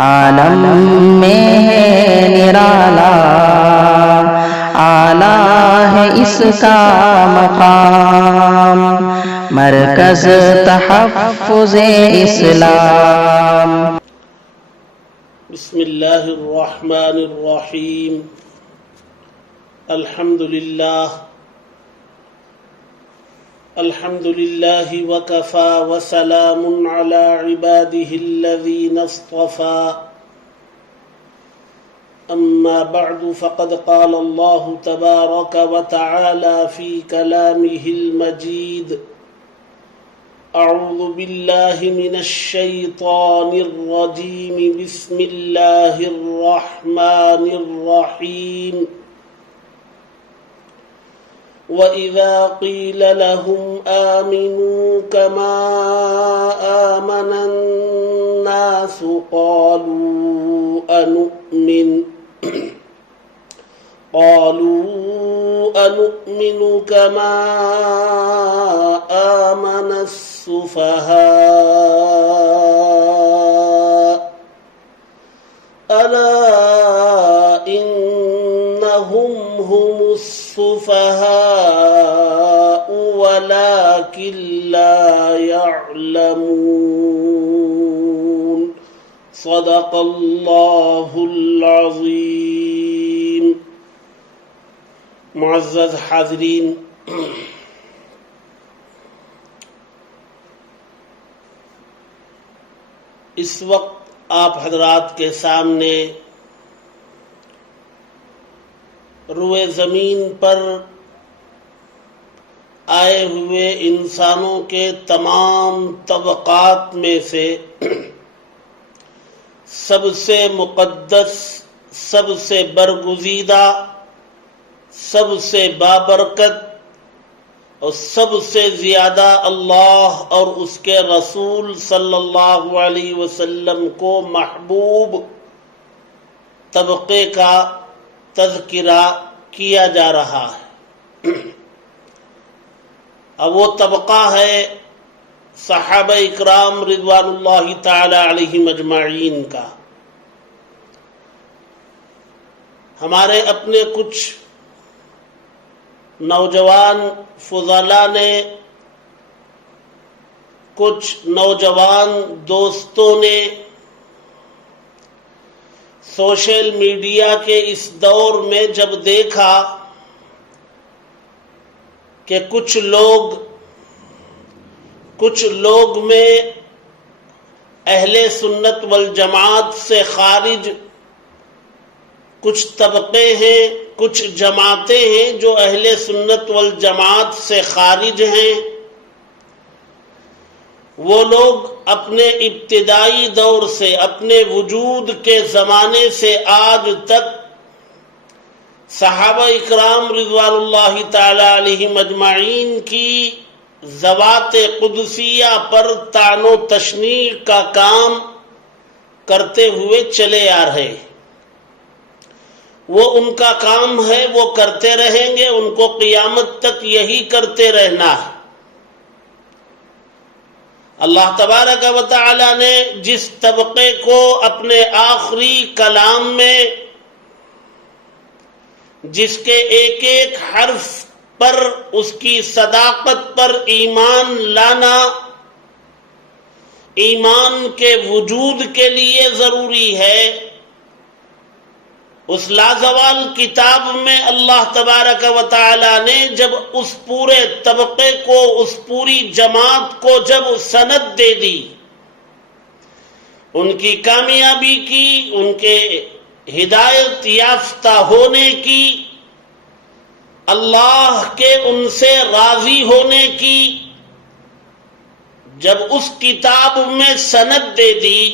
عالم میں ہے نرالا، اعلیٰ ہے اس کا مقام، مرکز تحفظ اسلام۔ بسم اللہ الرحمن الرحیم۔ الحمد للہ وکفا وسلام علی عباده الذین اصطفى، اما بعد فقد قال اللہ تبارک وتعالی فی کلامہ المجید: اعوذ باللہ من الشیطان الرجیم، بسم اللہ الرحمن الرحیم۔ وَإِذَا قِيلَ لَهُمْ آمِنُوا كَمَا آمَنَ النَّاسُ قَالُوا أَنُؤْمِنُ كَمَا آمَنَ السُّفَهَاءُ أَلَا إِنَّهُمْ هُمُ السُّفَهَاءُ وَلَكِنْ لَا يَعْلَمُونَ۔ صدق اللہ العظیم۔ معزز حاضرین، اس وقت آپ حضرات کے سامنے روئے زمین پر آئے ہوئے انسانوں کے تمام طبقات میں سے سب سے مقدس، سب سے برگزیدہ، سب سے بابرکت اور سب سے زیادہ اللہ اور اس کے رسول صلی اللہ علیہ وسلم کو محبوب طبقے کا تذکرہ کیا جا رہا ہے۔ اب وہ طبقہ ہے صحابہ اکرام رضوان اللہ تعالی علیہم اجمعین کا۔ ہمارے اپنے کچھ نوجوان فضلاء نے، کچھ نوجوان دوستوں نے سوشل میڈیا کے اس دور میں جب دیکھا کہ کچھ لوگ میں اہل سنت والجماعت سے خارج کچھ طبقے ہیں، کچھ جماعتیں ہیں جو اہل سنت والجماعت سے خارج ہیں، وہ لوگ اپنے ابتدائی دور سے، اپنے وجود کے زمانے سے آج تک صحابہ اکرام رضوان اللہ تعالی علیہم اجمعین کی ذوات قدسیہ پر طعن و تشنیع کا کام کرتے ہوئے چلے آ رہے۔ وہ ان کا کام ہے، وہ کرتے رہیں گے، ان کو قیامت تک یہی کرتے رہنا ہے۔ اللہ تبارک و تعالی نے جس طبقے کو اپنے آخری کلام میں، جس کے ایک ایک حرف پر، اس کی صداقت پر ایمان لانا ایمان کے وجود کے لیے ضروری ہے، اس لازوال کتاب میں اللہ تبارک و تعالی نے جب اس پورے طبقے کو، اس پوری جماعت کو جب سند دے دی، ان کی کامیابی کی، ان کے ہدایت یافتہ ہونے کی، اللہ کے ان سے راضی ہونے کی، جب اس کتاب میں سند دے دی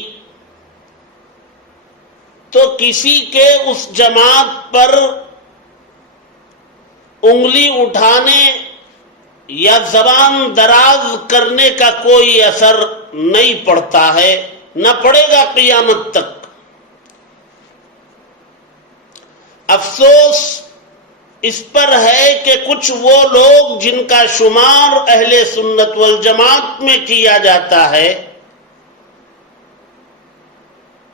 تو کسی کے اس جماعت پر انگلی اٹھانے یا زبان دراز کرنے کا کوئی اثر نہیں پڑتا ہے، نہ پڑے گا قیامت تک۔ افسوس اس پر ہے کہ کچھ وہ لوگ جن کا شمار اہل سنت والجماعت میں کیا جاتا ہے،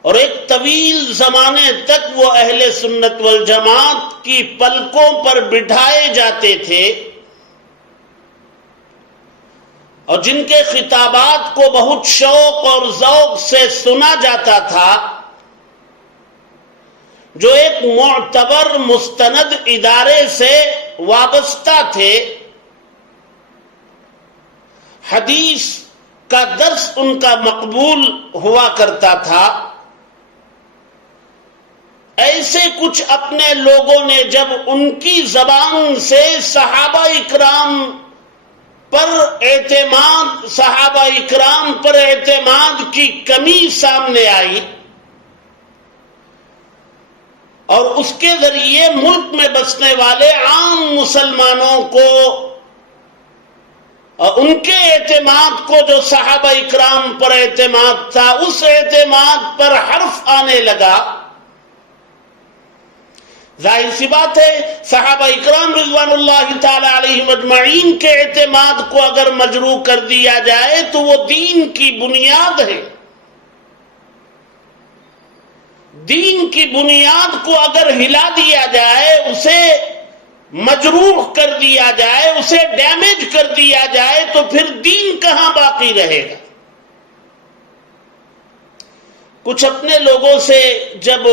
اور ایک طویل زمانے تک وہ اہل سنت والجماعت کی پلکوں پر بٹھائے جاتے تھے اور جن کے خطابات کو بہت شوق اور ذوق سے سنا جاتا تھا، جو ایک معتبر مستند ادارے سے وابستہ تھے، حدیث کا درس ان کا مقبول ہوا کرتا تھا، ایسے کچھ اپنے لوگوں نے جب ان کی زبان سے صحابہ اکرام پر اعتماد کی کمی سامنے آئی اور اس کے ذریعے ملک میں بسنے والے عام مسلمانوں کو اور ان کے اعتماد کو، جو صحابہ اکرام پر اعتماد تھا، اس اعتماد پر حرف آنے لگا، ظاہر سی بات ہے صحابہ اکرام رضوان اللہ تعالی علیہم اجمعین کے اعتماد کو اگر مجروح کر دیا جائے تو وہ دین کی بنیاد ہے. دین کی بنیاد کو اگر ہلا دیا جائے، اسے مجروح کر دیا جائے، اسے ڈیمیج کر دیا جائے تو پھر دین کہاں باقی رہے گا؟ کچھ اپنے لوگوں سے جب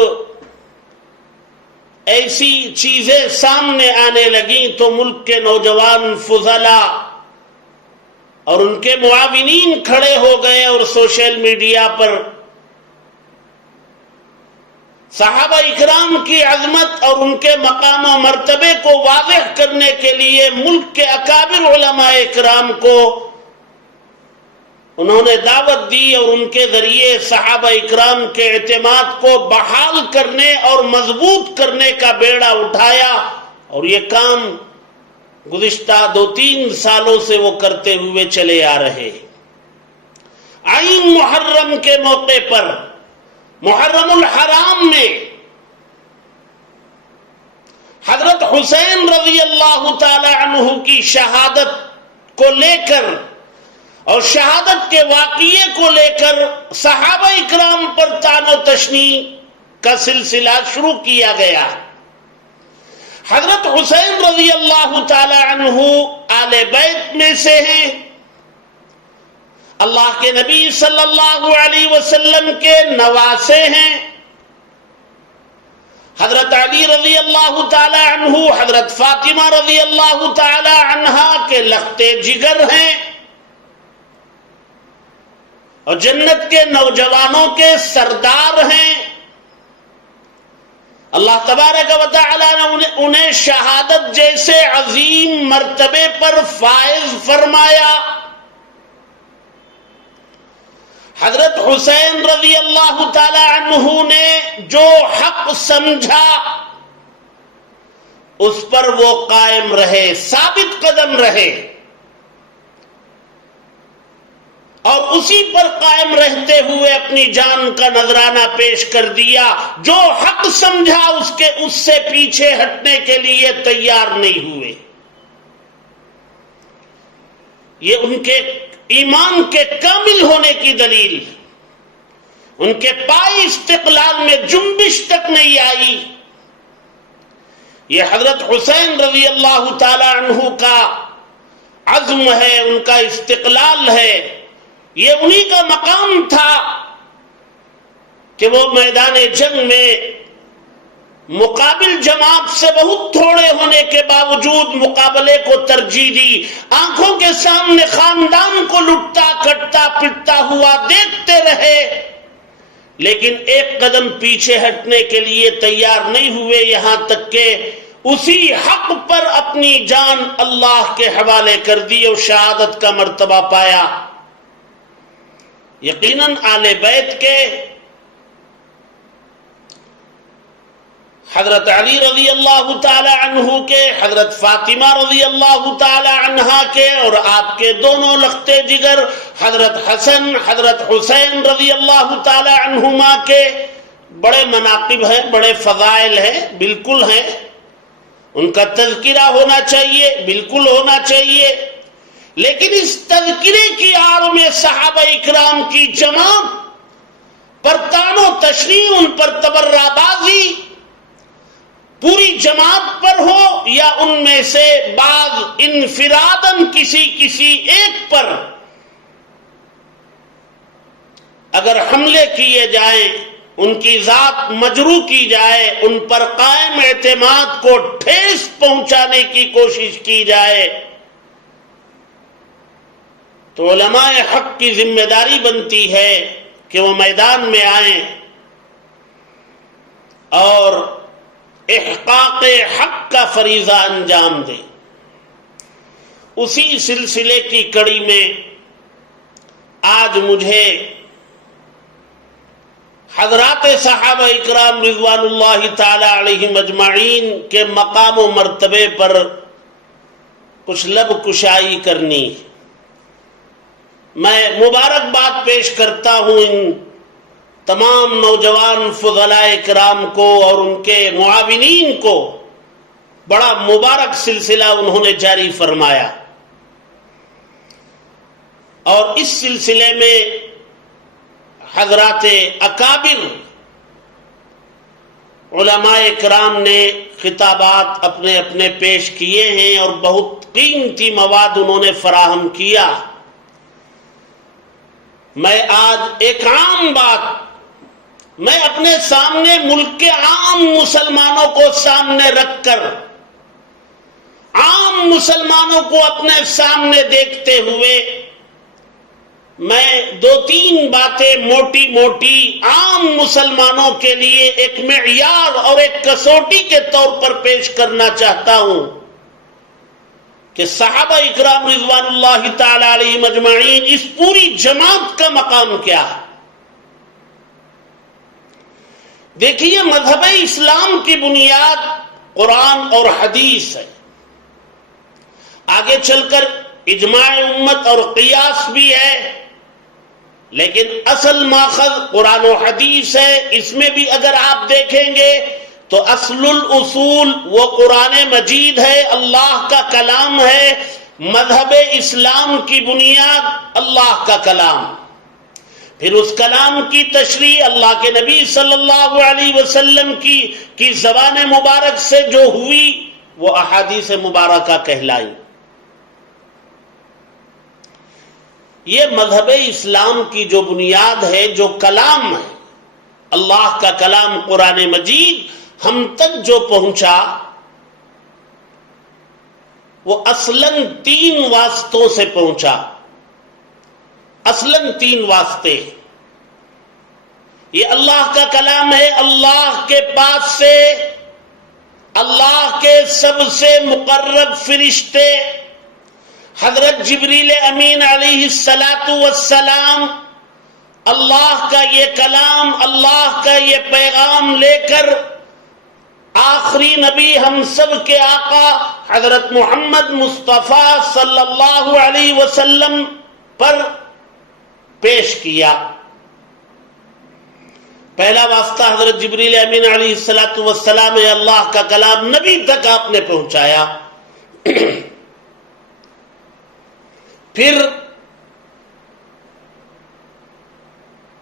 ایسی چیزیں سامنے آنے لگیں تو ملک کے نوجوان فضلاء اور ان کے معاونین کھڑے ہو گئے اور سوشل میڈیا پر صحابہ اکرام کی عظمت اور ان کے مقام و مرتبے کو واضح کرنے کے لیے ملک کے اکابر علماء اکرام کو انہوں نے دعوت دی اور ان کے ذریعے صحابہ اکرام کے اعتماد کو بحال کرنے اور مضبوط کرنے کا بیڑا اٹھایا، اور یہ کام گزشتہ 2-3 سالوں سے وہ کرتے ہوئے چلے آ رہے. عین محرم کے موقع پر، محرم الحرام میں، حضرت حسین رضی اللہ تعالی عنہ کی شہادت کو لے کر اور شہادت کے واقعے کو لے کر صحابہ اکرام پر طعن و تشنیع کا سلسلہ شروع کیا گیا. حضرت حسین رضی اللہ تعالی عنہ آل بیت میں سے ہیں، اللہ کے نبی صلی اللہ علیہ وسلم کے نواسے ہیں. حضرت علی رضی اللہ تعالی عنہ حضرت فاطمہ رضی اللہ تعالی عنہا کے لختے جگر ہیں اور جنت کے نوجوانوں کے سردار ہیں. اللہ تبارک و تعالی نے انہیں شہادت جیسے عظیم مرتبے پر فائز فرمایا. حضرت حسین رضی اللہ تعالی عنہ نے جو حق سمجھا اس پر وہ قائم رہے، ثابت قدم رہے، اور اسی پر قائم رہتے ہوئے اپنی جان کا نذرانہ پیش کر دیا. جو حق سمجھا اس سے پیچھے ہٹنے کے لیے تیار نہیں ہوئے. یہ ان کے ایمان کے کامل ہونے کی دلیل. ان کے پائے استقلال میں جنبش تک نہیں آئی. یہ حضرت حسین رضی اللہ تعالی عنہ کا عزم ہے، ان کا استقلال ہے. یہ انہی کا مقام تھا کہ وہ میدان جنگ میں مقابل جماعت سے بہت تھوڑے ہونے کے باوجود مقابلے کو ترجیح دی. آنکھوں کے سامنے خاندان کو لٹتا کٹتا پٹتا ہوا دیکھتے رہے، لیکن ایک قدم پیچھے ہٹنے کے لیے تیار نہیں ہوئے، یہاں تک کہ اسی حق پر اپنی جان اللہ کے حوالے کر دی اور شہادت کا مرتبہ پایا. یقیناً آل بیت کے حضرت علی رضی اللہ تعالی عنہ کے، حضرت فاطمہ رضی اللہ تعالی عنہا کے، اور آپ کے دونوں لختے جگر حضرت حسن حضرت حسین رضی اللہ تعالی عنہما کے بڑے مناقب ہیں، بڑے فضائل ہیں، بالکل ہیں. ان کا تذکرہ ہونا چاہیے، بالکل ہونا چاہیے. لیکن اس تذکرے کی آڑ میں صحابہ اکرام کی جماعت پر طعن و تشنیع، ان پر تبرہ بازی پوری جماعت پر ہو یا ان میں سے بعض انفراداً کسی ایک پر اگر حملے کیے جائیں، ان کی ذات مجروح کی جائے، ان پر قائم اعتماد کو ٹھیس پہنچانے کی کوشش کی جائے، تو علماء حق کی ذمہ داری بنتی ہے کہ وہ میدان میں آئیں اور احقاق حق کا فریضہ انجام دیں۔ اسی سلسلے کی کڑی میں آج مجھے حضرات صحابہ اکرام رضوان اللہ تعالی علیہم اجمعین کے مقام و مرتبے پر کچھ لب کشائی کرنی۔ میں مبارکباد پیش کرتا ہوں ان تمام نوجوان فضلاء کرام کو اور ان کے معاونین کو، بڑا مبارک سلسلہ انہوں نے جاری فرمایا، اور اس سلسلے میں حضرات اکابر علماء کرام نے خطابات اپنے اپنے پیش کیے ہیں اور بہت قیمتی مواد انہوں نے فراہم کیا۔ میں آج ایک عام بات میں اپنے سامنے ملک کے عام مسلمانوں کو سامنے رکھ کر، عام مسلمانوں کو اپنے سامنے دیکھتے ہوئے، میں دو تین باتیں موٹی موٹی عام مسلمانوں کے لیے ایک معیار اور ایک کسوٹی کے طور پر پیش کرنا چاہتا ہوں کہ صحابہ اکرام رضوان اللہ تعالی علیہم اجمعین اس پوری جماعت کا مقام کیا ہے۔ دیکھیے، مذہب اسلام کی بنیاد قرآن اور حدیث ہے، آگے چل کر اجماع امت اور قیاس بھی ہے، لیکن اصل ماخذ قرآن و حدیث ہے۔ اس میں بھی اگر آپ دیکھیں گے تو اصل الاصول وہ قرآن مجید ہے، اللہ کا کلام ہے۔ مذہب اسلام کی بنیاد اللہ کا کلام، پھر اس کلام کی تشریح اللہ کے نبی صلی اللہ علیہ وسلم کی زبان مبارک سے جو ہوئی وہ احادیث مبارکہ کہلائی۔ یہ مذہب اسلام کی جو بنیاد ہے، جو کلام ہے، اللہ کا کلام قرآن مجید ہم تک جو پہنچا وہ اصلاً 3 واسطوں سے پہنچا۔ اصلاً 3 واسطے، یہ اللہ کا کلام ہے، اللہ کے پاس سے اللہ کے سب سے مقرب فرشتے حضرت جبریل امین علیہ السلام اللہ کا یہ کلام، اللہ کا یہ پیغام لے کر آخری نبی ہم سب کے آقا حضرت محمد مصطفیٰ صلی اللہ علیہ وسلم پر پیش کیا۔ پہلا واسطہ حضرت جبریل امین علیہ السلام ہے، اللہ کا کلام نبی تک آپ نے پہنچایا۔ پھر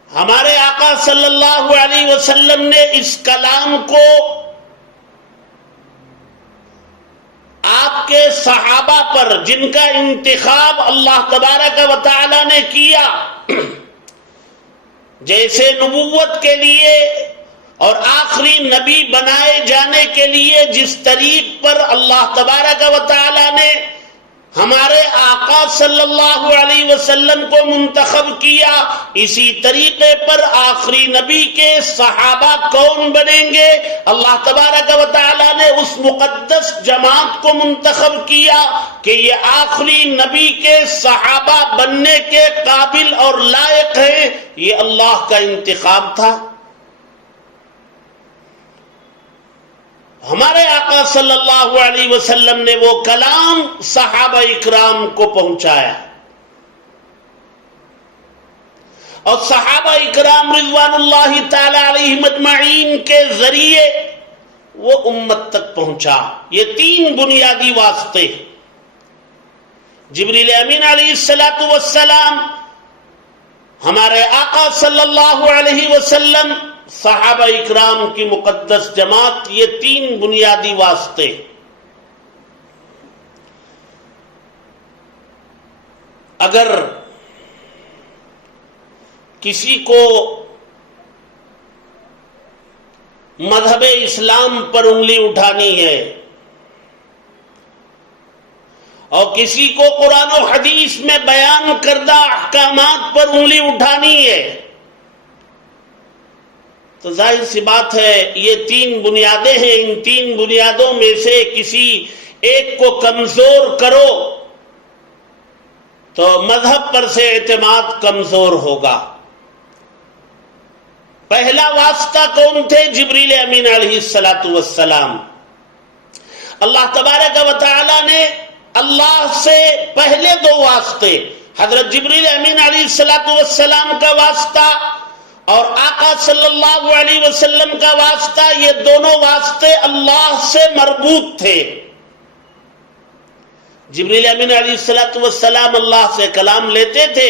ہمارے آقا صلی اللہ علیہ وسلم نے اس کلام کو آپ کے صحابہ پر، جن کا انتخاب اللہ تبارک و تعالی نے کیا، جیسے نبوت کے لیے اور آخری نبی بنائے جانے کے لیے جس طریق پر اللہ تبارک و تعالی نے ہمارے آقا صلی اللہ علیہ وسلم کو منتخب کیا، اسی طریقے پر آخری نبی کے صحابہ کون بنیں گے؟ اللہ تبارک و تعالی نے اس مقدس جماعت کو منتخب کیا کہ یہ آخری نبی کے صحابہ بننے کے قابل اور لائق ہیں۔ یہ اللہ کا انتخاب تھا۔ ہمارے آقا صلی اللہ علیہ وسلم نے وہ کلام صحابہ اکرام کو پہنچایا، اور صحابہ اکرام رضوان اللہ تعالی علیہم اجمعین کے ذریعے وہ امت تک پہنچا۔ یہ 3 بنیادی واسطے، جبریل امین علیہ السلام ہمارے آقا صلی اللہ علیہ وسلم، صحابہ اکرام کی مقدس جماعت، یہ تین بنیادی واسطے۔ اگر کسی کو مذہب اسلام پر انگلی اٹھانی ہے اور کسی کو قرآن و حدیث میں بیان کردہ احکامات پر انگلی اٹھانی ہے، تو ظاہر سی بات ہے یہ تین بنیادیں ہیں، ان تین بنیادوں میں سے کسی ایک کو کمزور کرو تو مذہب پر سے اعتماد کمزور ہوگا۔ پہلا واسطہ کون تھے؟ جبریل امین علیہ السلام۔ اللہ تبارک و تعالی نے اللہ سے پہلے دو واسطے، حضرت جبریل امین علیہ السلام کا واسطہ اور آقا صلی اللہ علیہ وسلم کا واسطہ، یہ دونوں واسطے اللہ سے مربوط تھے۔ جبریل امین علیہ السلام اللہ سے کلام لیتے تھے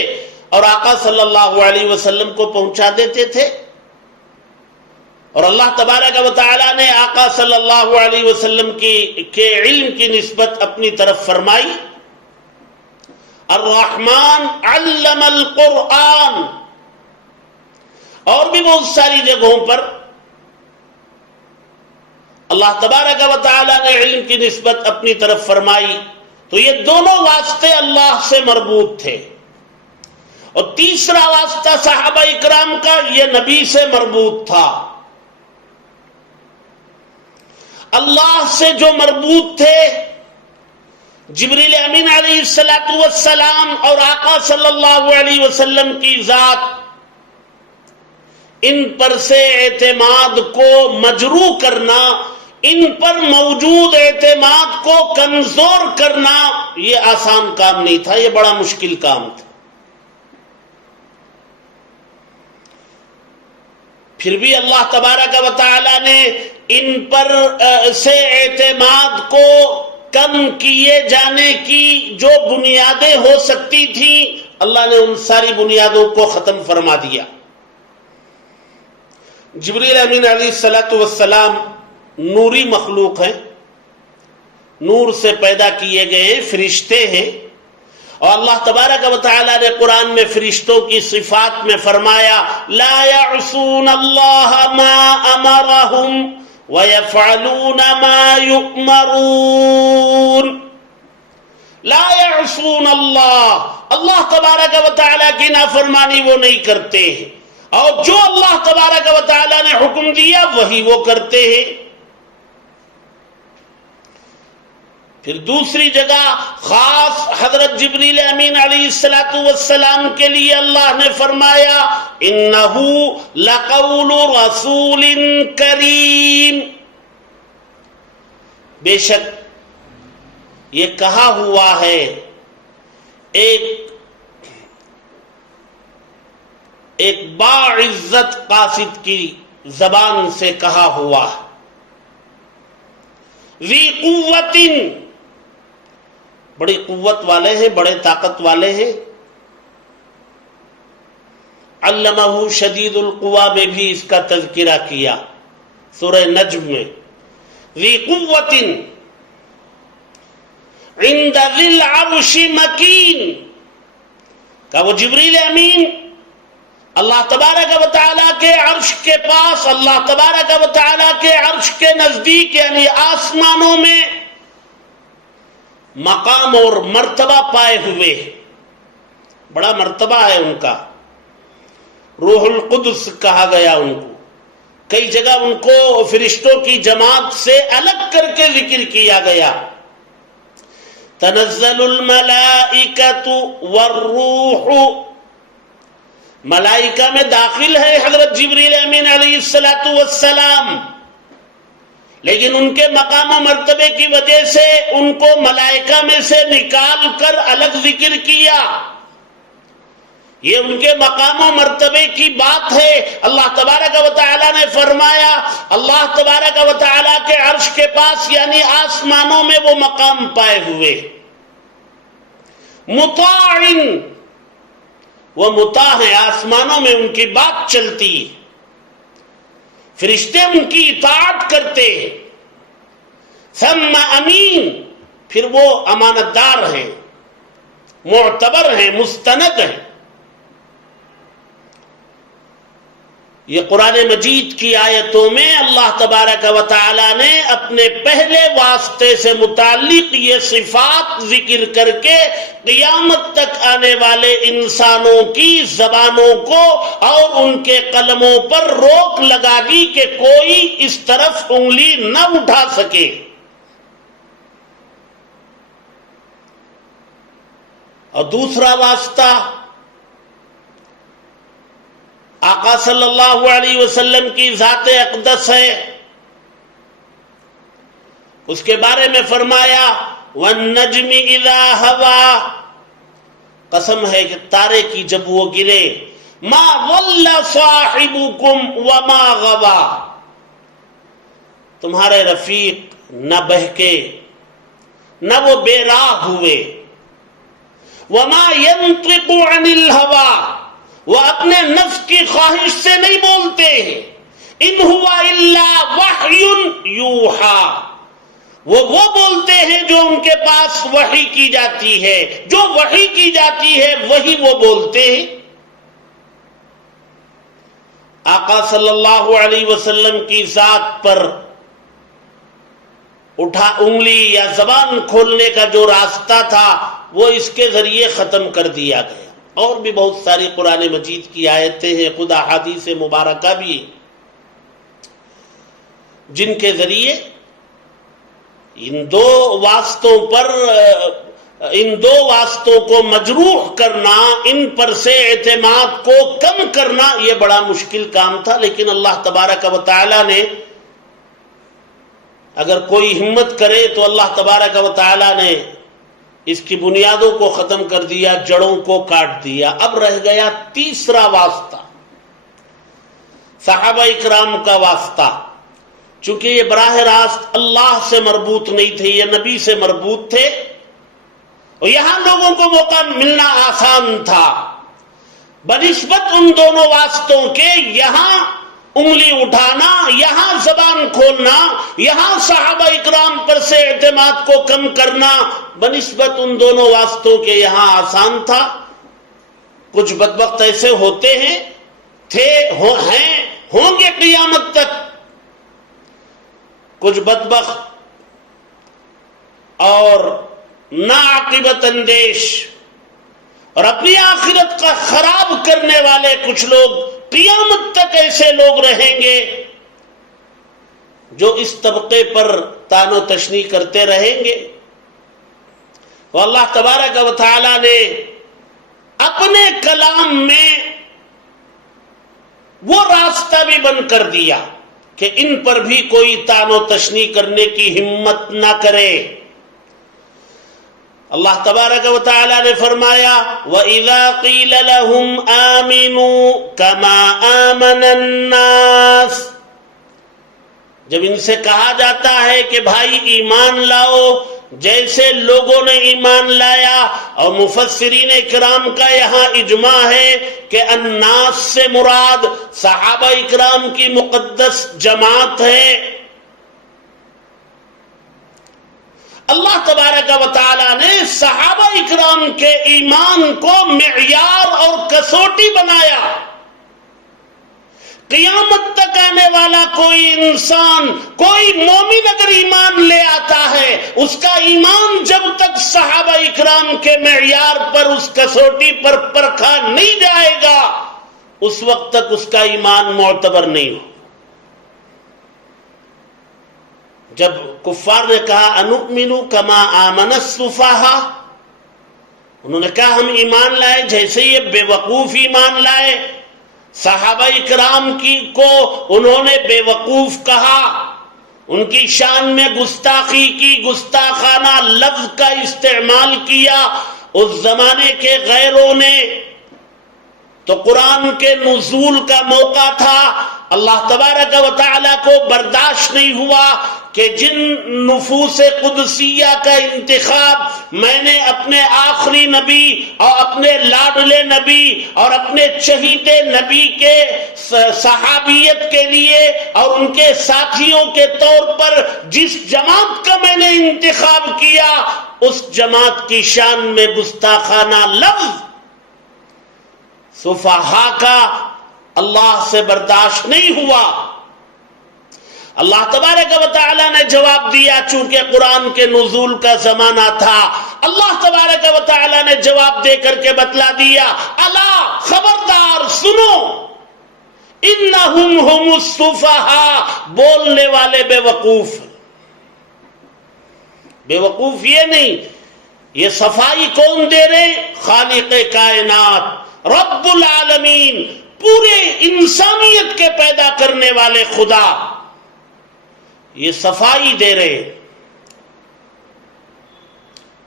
اور آقا صلی اللہ علیہ وسلم کو پہنچا دیتے تھے، اور اللہ تبارک و تعالی نے آقا صلی اللہ علیہ وسلم کے علم کی نسبت اپنی طرف فرمائی۔ الرحمن علم القرآن، اور بھی بہت ساری جگہوں پر اللہ تبارک و تعالی نے علم کی نسبت اپنی طرف فرمائی۔ تو یہ دونوں واسطے اللہ سے مربوط تھے، اور تیسرا واسطہ صحابہ اکرام کا یہ نبی سے مربوط تھا۔ اللہ سے جو مربوط تھے جبریل امین علیہ السلام اور آقا صلی اللہ علیہ وسلم کی ذات، ان پر سے اعتماد کو مجروح کرنا، ان پر موجود اعتماد کو کمزور کرنا، یہ آسان کام نہیں تھا، یہ بڑا مشکل کام تھا۔ پھر بھی اللہ تبارک و تعالی نے ان پر سے اعتماد کو کم کیے جانے کی جو بنیادیں ہو سکتی تھیں، اللہ نے ان ساری بنیادوں کو ختم فرما دیا۔ جبریل امین علیہ السلام نوری مخلوق ہیں، نور سے پیدا کیے گئے فرشتے ہیں، اور اللہ تبارک و تعالی نے قرآن میں فرشتوں کی صفات میں فرمایا لا يعصون اللہ ما امرهم ويفعلون ما يؤمرون۔ لا يعصون اللہ تبارک و تعالی کی نافرمانی وہ نہیں کرتے ہیں، اور جو اللہ تبارک و تعالی نے حکم دیا وہی وہ کرتے ہیں۔ پھر دوسری جگہ خاص حضرت جبریل امین علیہ السلام کے لیے اللہ نے فرمایا انہ لقول رسول کریم، بے شک یہ کہا ہوا ہے ایک باعزت قاصد کی زبان سے کہا ہوا، ذی قوت، بڑی قوت والے ہیں، بڑے طاقت والے ہیں۔ علمہ شدید القویٰ میں بھی اس کا تذکرہ کیا سورہ نجم میں، ذی قوت عند ذی العرش مکین، کہ وہ جبریل امین اللہ تبارک و تعالیٰ کے عرش کے پاس، اللہ تبارک و تعالیٰ کے عرش کے نزدیک یعنی آسمانوں میں مقام اور مرتبہ پائے ہوئے، بڑا مرتبہ ہے ان کا، روح القدس کہا گیا ان کو، کئی جگہ ان کو فرشتوں کی جماعت سے الگ کر کے ذکر کیا گیا۔ تنزل الملائکۃ والروح، ملائکہ میں داخل ہے حضرت جبریل امین علیہ السلام، لیکن ان کے مقام و مرتبے کی وجہ سے ان کو ملائکہ میں سے نکال کر الگ ذکر کیا، یہ ان کے مقام و مرتبے کی بات ہے۔ اللہ تبارک و تعالی نے فرمایا اللہ تبارک و تعالی کے عرش کے پاس یعنی آسمانوں میں وہ مقام پائے ہوئے، مطاع، وہ مطاع ہیں، آسمانوں میں ان کی بات چلتی ہے، فرشتے ان کی اطاعت کرتے ہیں، ثم امین، پھر وہ امانت دار ہیں، معتبر ہیں، مستند ہیں۔ یہ قرآن مجید کی آیتوں میں اللہ تبارک و تعالی نے اپنے پہلے واسطے سے متعلق یہ صفات ذکر کر کے قیامت تک آنے والے انسانوں کی زبانوں کو اور ان کے قلموں پر روک لگا دی کہ کوئی اس طرف انگلی نہ اٹھا سکے۔ اور دوسرا واسطہ آقا صلی اللہ علیہ وسلم کی ذات اقدس ہے۔ اس کے بارے میں فرمایا وَالنَّجْمِ إِذَا هَوَى، قسم ہے کہ تارے کی جب وہ گرے، مَا ضَلَّ صَاحِبُكُمْ وَمَا غَوَى، تمہارے رفیق نہ بہکے نہ وہ بے راہ ہوئے، وَمَا يَنطِقُ عَنِ الْهَوَى، وہ اپنے نفس کی خواہش سے نہیں بولتے ہیں، ان ہوا الا وحی یوحا، وہ بولتے ہیں جو ان کے پاس وحی کی جاتی ہے، جو وحی کی جاتی ہے وہی وہ بولتے ہیں۔ آقا صلی اللہ علیہ وسلم کی ذات پر اٹھا انگلی یا زبان کھولنے کا جو راستہ تھا وہ اس کے ذریعے ختم کر دیا گیا۔ اور بھی بہت ساری قرآن مجید کی آیتیں ہیں، خود احادیث مبارکہ بھی، جن کے ذریعے ان دو واسطوں کو مجروح کرنا، ان پر سے اعتماد کو کم کرنا یہ بڑا مشکل کام تھا، لیکن اللہ تبارک و تعالی نے اگر کوئی ہمت کرے تو اللہ تبارک و تعالی نے اس کی بنیادوں کو ختم کر دیا، جڑوں کو کاٹ دیا۔ اب رہ گیا تیسرا واسطہ، صحابہ اکرام کا واسطہ۔ چونکہ یہ براہ راست اللہ سے مربوط نہیں تھے، یہ نبی سے مربوط تھے، اور یہاں لوگوں کو موقع ملنا آسان تھا۔ بنسبت ان دونوں واسطوں کے یہاں انگلی اٹھانا، یہاں زبان کھولنا، یہاں صحابہ اکرام پر سے اعتماد کو کم کرنا بنسبت ان دونوں واسطوں کے یہاں آسان تھا۔ کچھ بدبخت ایسے ہوتے ہیں، ہوں گے قیامت تک، کچھ بدبخت اور ناعاقبت اندیش اور اپنی آخرت کا خراب کرنے والے کچھ لوگ قیامت تک ایسے لوگ رہیں گے جو اس طبقے پر طعن و تشنیع کرتے رہیں گے۔ تو اللہ تبارک و تعالی نے اپنے کلام میں وہ راستہ بھی بند کر دیا کہ ان پر بھی کوئی طعن و تشنیع کرنے کی ہمت نہ کرے۔ اللہ تبارک و تعالی نے فرمایا وَإِذَا قِيلَ لَهُمْ آمِنُوا كَمَا آمَنَ النَّاسِ، جب ان سے کہا جاتا ہے کہ بھائی ایمان لاؤ جیسے لوگوں نے ایمان لایا، اور مفسرین اکرام کا یہاں اجماع ہے کہ الناس سے مراد صحابہ اکرام کی مقدس جماعت ہے۔ اللہ تبارک و تعالی نے صحابہ اکرام کے ایمان کو معیار اور کسوٹی بنایا۔ قیامت تک آنے والا کوئی انسان، کوئی مومن اگر ایمان لے آتا ہے، اس کا ایمان جب تک صحابہ اکرام کے معیار پر، اس کسوٹی پر پرکھا نہیں جائے گا، اس وقت تک اس کا ایمان معتبر نہیں ہو۔ جب کفار نے کہا انؤمن کما آمن السفہاء، انہوں نے کہا ہم ایمان لائے جیسے یہ بے وقوف ایمان لائے، صحابہ اکرام کو انہوں نے بے وقوف کہا، ان کی شان میں گستاخی کی، گستاخانہ لفظ کا استعمال کیا اس زمانے کے غیروں نے۔ تو قرآن کے نزول کا موقع تھا، اللہ تبارک و تعالیٰ کو برداشت نہیں ہوا کہ جن نفوس قدسیہ کا انتخاب میں نے اپنے آخری نبی اور اپنے لاڈلے نبی اور اپنے چہیتے نبی کے صحابیت کے لیے اور ان کے ساتھیوں کے طور پر جس جماعت کا میں نے انتخاب کیا، اس جماعت کی شان میں گستاخانہ لفظ صفحاء کا اللہ سے برداشت نہیں ہوا۔ اللہ تبارک و تعالی نے جواب دیا، چونکہ قرآن کے نزول کا زمانہ تھا، اللہ تبارک و تعالی نے جواب دے کر کے بتلا دیا، الا خبردار سنو، انہم ہم الصفحاء، بولنے والے بے وقوف، بے وقوف یہ نہیں، یہ صفائی کون دے رہے؟ خالق کائنات، رب العالمین، پورے انسانیت کے پیدا کرنے والے خدا یہ صفائی دے رہے۔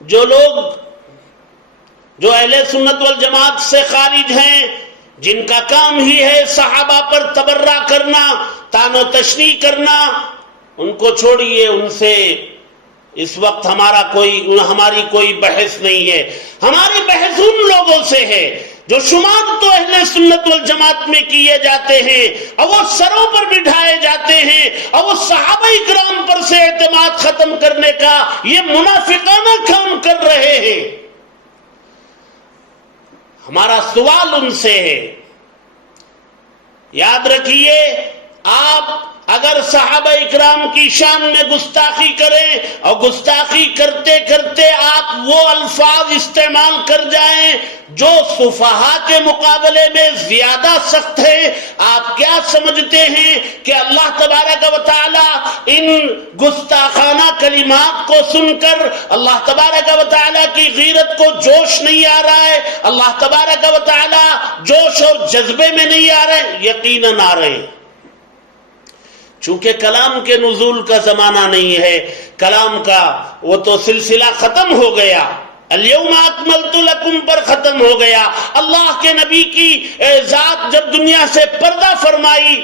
جو لوگ جو اہل سنت والجماعت سے خارج ہیں، جن کا کام ہی ہے صحابہ پر تبرہ کرنا، طعن و تشنیع کرنا، ان کو چھوڑیے، ان سے اس وقت ہماری کوئی بحث نہیں ہے۔ ہماری بحث ان لوگوں سے ہے جو شمار تو اہل سنت والجماعت میں کیے جاتے ہیں اور وہ سروں پر بٹھائے جاتے ہیں، اور وہ صحابہ اکرام پر سے اعتماد ختم کرنے کا یہ منافقانہ کام کر رہے ہیں۔ ہمارا سوال ان سے ہے، یاد رکھیے، آپ اگر صحابہ اکرام کی شان میں گستاخی کریں اور گستاخی کرتے کرتے آپ وہ الفاظ استعمال کر جائیں جو صفحاء کے مقابلے میں زیادہ سخت ہیں، آپ کیا سمجھتے ہیں کہ اللہ تبارک و تعالی ان گستاخانہ کلمات کو سن کر اللہ تبارک و تعالی کی غیرت کو جوش نہیں آ رہا ہے؟ اللہ تبارک و تعالی جوش اور جذبے میں نہیں آ رہے؟ یقیناً آ رہے ہیں، چونکہ کلام کے نزول کا زمانہ نہیں ہے، کلام کا وہ تو سلسلہ ختم ہو گیا، الیوم اکملت لکم پر ختم ہو گیا۔ اللہ کے نبی کی ذات جب دنیا سے پردہ فرمائی،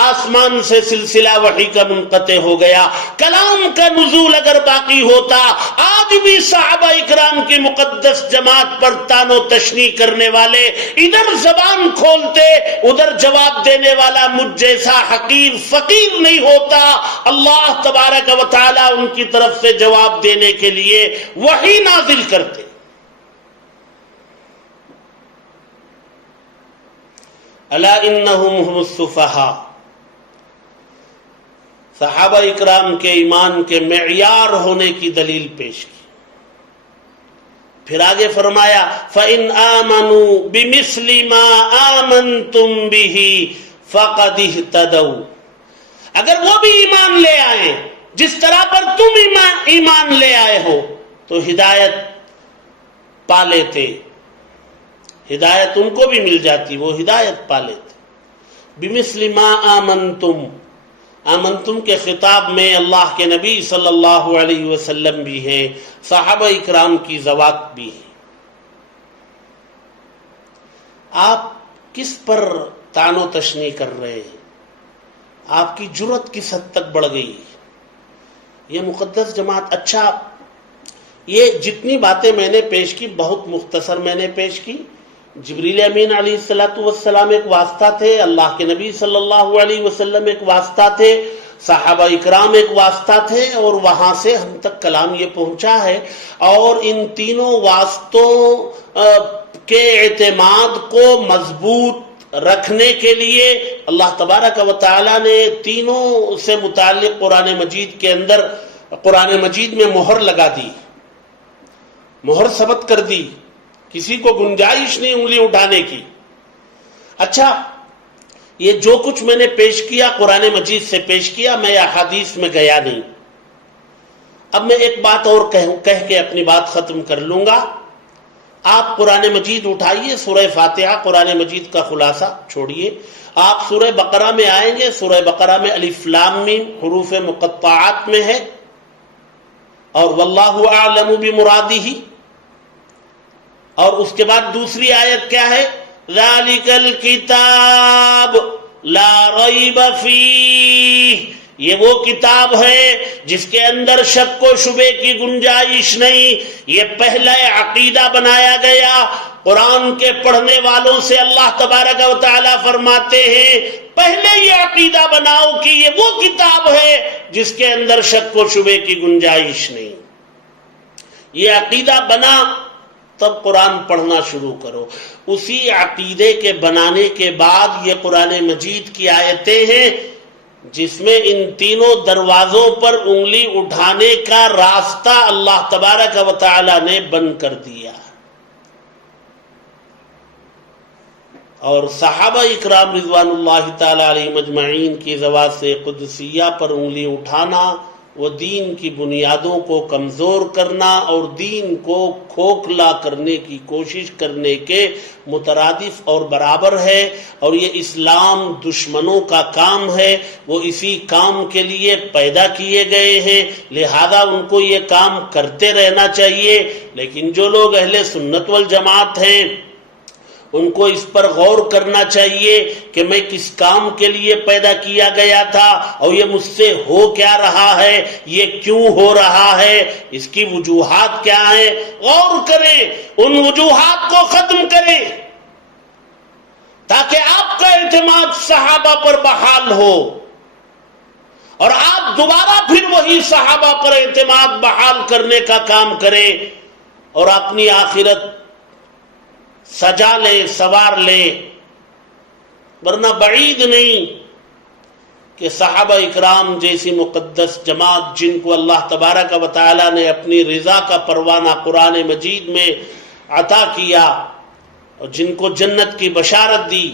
آسمان سے سلسلہ وحی کا منقطع ہو گیا۔ کلام کا نزول اگر باقی ہوتا، آج بھی صحابہ اکرام کی مقدس جماعت پر طعن و تشنیع کرنے والے ادھر زبان کھولتے، ادھر جواب دینے والا مجھ جیسا حقیر فقیر نہیں ہوتا۔ اللہ تبارک و تعالی ان کی طرف سے جواب دینے کے لیے وحی نازل کرتے۔ الا انہم هم الصفحاء، صحابہ اکرام کے ایمان کے معیار ہونے کی دلیل پیش کی۔ پھر آگے فرمایا فَإِنْ آمَنُوا بِمِثْلِ مَا آمَنْتُمْ بِهِ فَقَدِ اهْتَدَوْا، اگر وہ بھی ایمان لے آئیں جس طرح پر تم ایمان لے آئے ہو تو ہدایت پا لیتے، ہدایت ان کو بھی مل جاتی، وہ ہدایت پا لیتے۔ بِمِثْلِ مَا آمَنْتُمْ، آمنتم کے خطاب میں اللہ کے نبی صلی اللہ علیہ وسلم بھی ہیں، صحابہ اکرام کی ذوات بھی ہیں۔ آپ کس پر طعن و تشنیع کر رہے ہیں؟ آپ کی جرأت کس حد تک بڑھ گئی؟ یہ مقدس جماعت، اچھا یہ جتنی باتیں میں نے پیش کی بہت مختصر میں نے پیش کی۔ جبریل امین علیہ السلام ایک واسطہ تھے، اللہ کے نبی صلی اللہ علیہ وسلم ایک واسطہ تھے، صحابہ اکرام ایک واسطہ تھے، اور وہاں سے ہم تک کلام یہ پہنچا ہے۔ اور ان تینوں واسطوں کے اعتماد کو مضبوط رکھنے کے لیے اللہ تبارک و تعالی نے تینوں سے متعلق قرآن مجید کے اندر، قرآن مجید میں مہر لگا دی، مہر ثبت کر دی، کسی کو گنجائش نہیں انگلی اٹھانے کی۔ اچھا یہ جو کچھ میں نے پیش کیا قرآن مجید سے پیش کیا، میں احادیث میں گیا نہیں۔ اب میں ایک بات اور کہہ کے اپنی بات ختم کر لوں گا۔ آپ قرآن مجید اٹھائیے، سورہ فاتحہ قرآن مجید کا خلاصہ چھوڑیے، آپ سورہ بقرہ میں آئیں گے، سورہ بقرہ میں الف لام میم حروف مقطعات میں ہے، اور واللہ اعلم بمرادہ، اور اس کے بعد دوسری آیت کیا ہے؟ ذالک الکتاب لا ریب فیہ، یہ وہ کتاب ہے جس کے اندر شک و شبے کی گنجائش نہیں. یہ پہلا عقیدہ بنایا گیا. قرآن کے پڑھنے والوں سے اللہ تبارک و تعالیٰ فرماتے ہیں پہلے یہ عقیدہ بناؤ کہ یہ وہ کتاب ہے جس کے اندر شک و شبے کی گنجائش نہیں. یہ عقیدہ بنا تب قرآن پڑھنا شروع کرو. اسی عقیدے کے بنانے کے بعد یہ قرآن مجید کی آیتیں ہیں جس میں ان تینوں دروازوں پر انگلی اٹھانے کا راستہ اللہ تبارک و تعالی نے بند کر دیا. اور صحابہ اکرام رضوان اللہ تعالی علیہم اجمعین کی زبان سے قدسیہ پر انگلی اٹھانا وہ دین کی بنیادوں کو کمزور کرنا اور دین کو کھوکھلا کرنے کی کوشش کرنے کے مترادف اور برابر ہے. اور یہ اسلام دشمنوں کا کام ہے. وہ اسی کام کے لیے پیدا کیے گئے ہیں, لہذا ان کو یہ کام کرتے رہنا چاہیے. لیکن جو لوگ اہل سنت والجماعت ہیں ان کو اس پر غور کرنا چاہیے کہ میں کس کام کے لیے پیدا کیا گیا تھا اور یہ مجھ سے ہو کیا رہا ہے, یہ کیوں ہو رہا ہے, اس کی وجوہات کیا ہیں. غور کریں, ان وجوہات کو ختم کریں تاکہ آپ کا اعتماد صحابہ پر بحال ہو اور آپ دوبارہ پھر وہی صحابہ پر اعتماد بحال کرنے کا کام کریں اور اپنی آخرت سجا لے, سوار لے. ورنہ بعید نہیں کہ صحابہ اکرام جیسی مقدس جماعت جن کو اللہ تبارک و تعالی نے اپنی رضا کا پروانہ قرآن مجید میں عطا کیا اور جن کو جنت کی بشارت دی,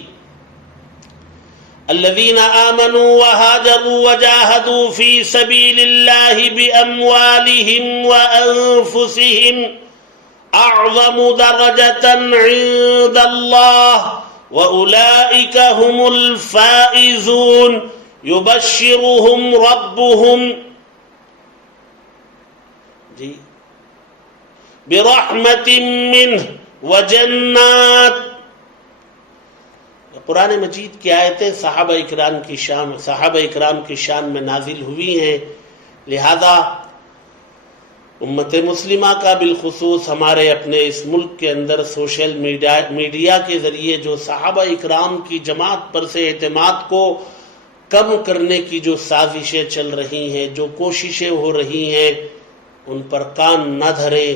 الذین آمنوا وہاجروا وجاہدوا فی سبیل اللہ باموالہم وانفسہم اعظم درجة عند اللہ واولئک هم الفائزون یبشرهم ربهم برحمت منہ وجنات. قرآن مجید کی آیتیں صحابہ اکرام کی شان میں نازل ہوئی ہیں. لہذا امت مسلمہ کا بالخصوص ہمارے اپنے اس ملک کے اندر سوشل میڈیا کے ذریعے جو صحابہ اکرام کی جماعت پر سے اعتماد کو کم کرنے کی جو سازشیں چل رہی ہیں, جو کوششیں ہو رہی ہیں, ان پر کان نہ دھریں.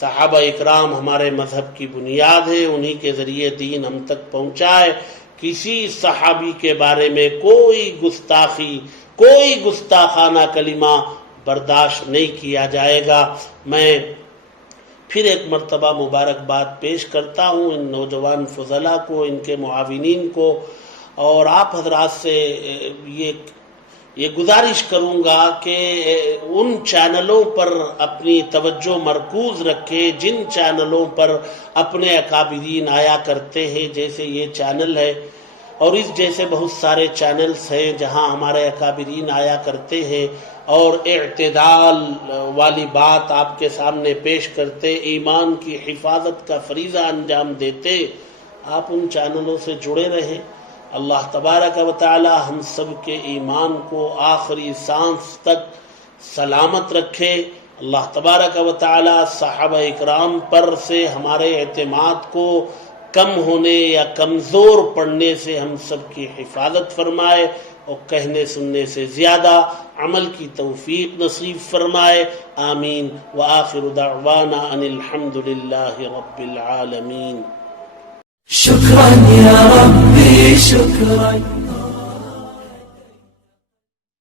صحابہ اکرام ہمارے مذہب کی بنیاد ہیں, انہی کے ذریعے دین ہم تک پہنچائے. کسی صحابی کے بارے میں کوئی گستاخی, کوئی گستاخانہ کلمہ برداشت نہیں کیا جائے گا. میں پھر ایک مرتبہ مبارکباد پیش کرتا ہوں ان نوجوان فضلاء کو, ان کے معاونین کو, اور آپ حضرات سے یہ گزارش کروں گا کہ ان چینلوں پر اپنی توجہ مرکوز رکھیں جن چینلوں پر اپنے اکابرین آیا کرتے ہیں, جیسے یہ چینل ہے اور اس جیسے بہت سارے چینلز ہیں جہاں ہمارے اکابرین آیا کرتے ہیں اور اعتدال والی بات آپ کے سامنے پیش کرتے, ایمان کی حفاظت کا فریضہ انجام دیتے. آپ ان چینلوں سے جڑے رہیں. اللہ تبارک و تعالی ہم سب کے ایمان کو آخری سانس تک سلامت رکھے. اللہ تبارک و تعالی صحابہ اکرام پر سے ہمارے اعتماد کو کم ہونے یا کمزور پڑنے سے ہم سب کی حفاظت فرمائے اور کہنے سننے سے زیادہ عمل کی توفیق نصیب فرمائے. آمین. وآخر دعوانا ان الحمد للہ رب العالمین. شکرا یا ربی شکرا.